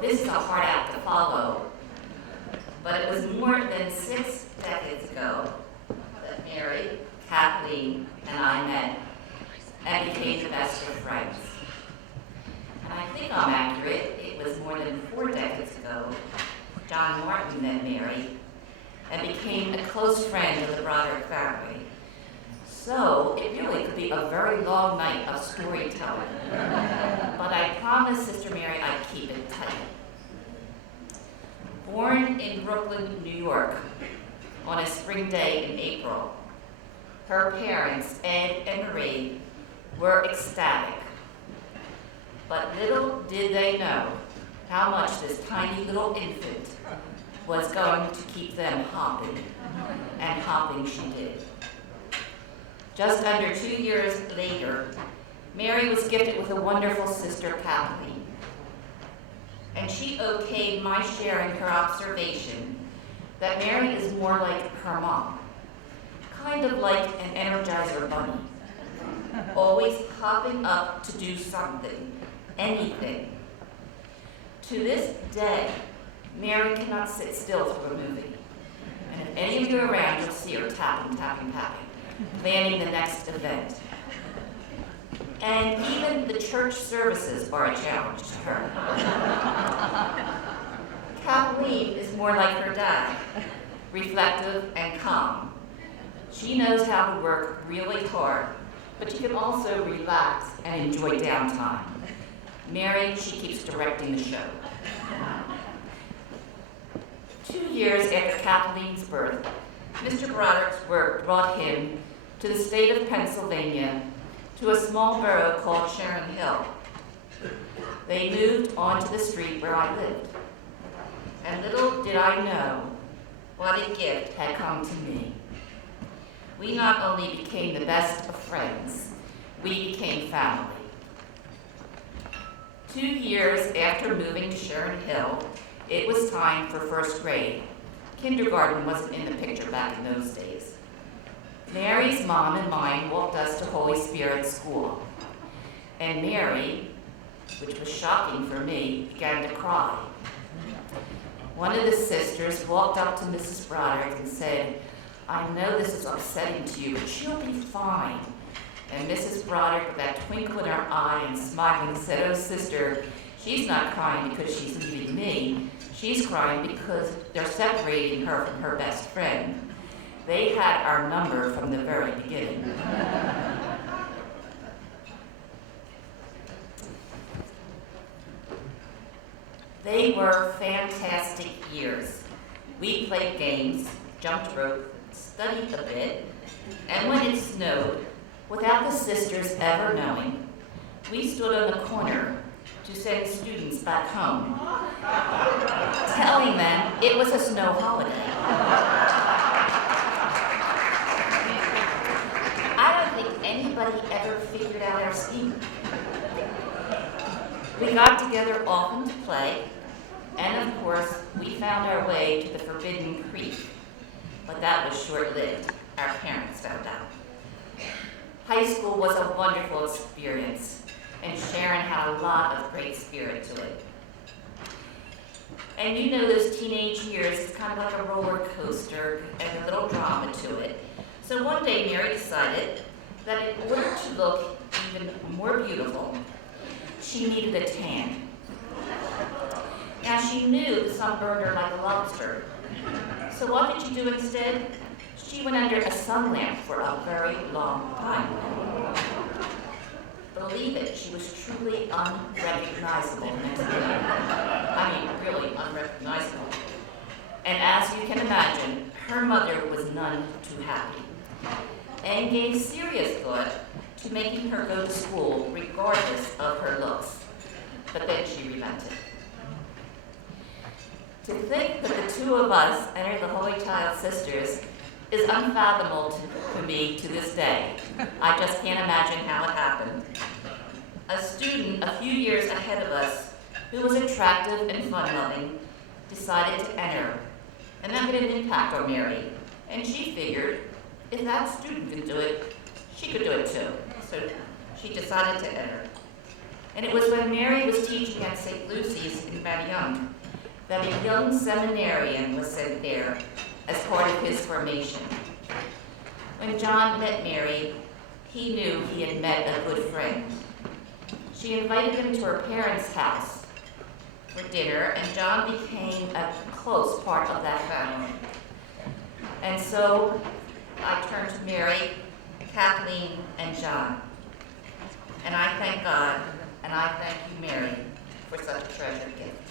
this is a hard act to follow, but it was more than 6 decades ago that Mary, Kathleen, and I met and became the best of friends. And I think I'm accurate, it was more than 4 decades ago, John Martin met Mary and became a close friend of the Broderick family. So it really could be a very long night of storytelling. But I promised Sister Mary I'd keep it tight. Born in Brooklyn, New York, on a spring day in April, her parents, Ed and Marie, were ecstatic. But little did they know how much this tiny little infant was going to keep them hopping, and hopping she did. Just under 2 years later, Mary was gifted with a wonderful sister, Kathleen. And she okayed my sharing her observation that Mary is more like her mom, kind of like an Energizer bunny, always hopping up to do something, anything. To this day, Mary cannot sit still through a movie. And if any of you are around, you'll see her tapping, tapping, tapping, planning the next event. And even the church services are a challenge to her. Kathleen is more like her dad, reflective and calm. She knows how to work really hard, but she can also relax and enjoy downtime. Mary, she keeps directing the show. 2 years after Kathleen's birth, Mr. Broderick's work brought him to the state of Pennsylvania, to a small borough called Sharon Hill. They moved onto the street where I lived. And little did I know what a gift had come to me. We not only became the best of friends, we became family. 2 years after moving to Sharon Hill, it was time for first grade. Kindergarten wasn't in the picture back in those days. Mary's mom and mine walked us to Holy Spirit School. And Mary, which was shocking for me, began to cry. One of the sisters walked up to Mrs. Broderick and said, "I know this is upsetting to you, but she'll be fine." And Mrs. Broderick, with that twinkle in her eye and smiling, said, "Oh, sister, she's not crying because she's leaving me. She's crying because they're separating her from her best friend. They had our number from the very beginning." They were fantastic years. We played games, jumped rope, studied a bit, and when it snowed, without the sisters ever knowing, we stood on the corner to send students back home, telling them it was a snow holiday. I don't think anybody ever figured out our scheme. We got together often to play, and of course, we found our way to the Forbidden Creek. But that was short-lived. Our parents found out. High school was a wonderful experience, and Sharon had a lot of great spirit to it. And you know those teenage years, it's kind of like a roller coaster and a little drama to it. So one day Mary decided that in order to look even more beautiful, she needed a tan. Now she knew the sun burned her like a lobster. So what did she do instead? She went under a sun lamp for a very long time. Believe it, she was truly unrecognizable next day. I mean, really unrecognizable. And as you can imagine, her mother was none too happy and gave serious thought to making her go to school regardless of her looks. But then she relented. To think that the two of us entered the Holy Child Sisters is unfathomable to me to this day. I just can't imagine how it happened. A student a few years ahead of us, who was attractive and fun-loving, decided to enter. And that had an impact on Mary. And she figured, if that student can do it, she could do it too. So she decided to enter. And it was when Mary was teaching at St. Lucy's in Manayunk that a young seminarian was sent there as part of his formation. When John met Mary, he knew he had met a good friend. She invited him to her parents' house for dinner, and John became a close part of that family. And so I turn to Mary, Kathleen, and John. And I thank God, and I thank you, Mary, for such a treasured gift.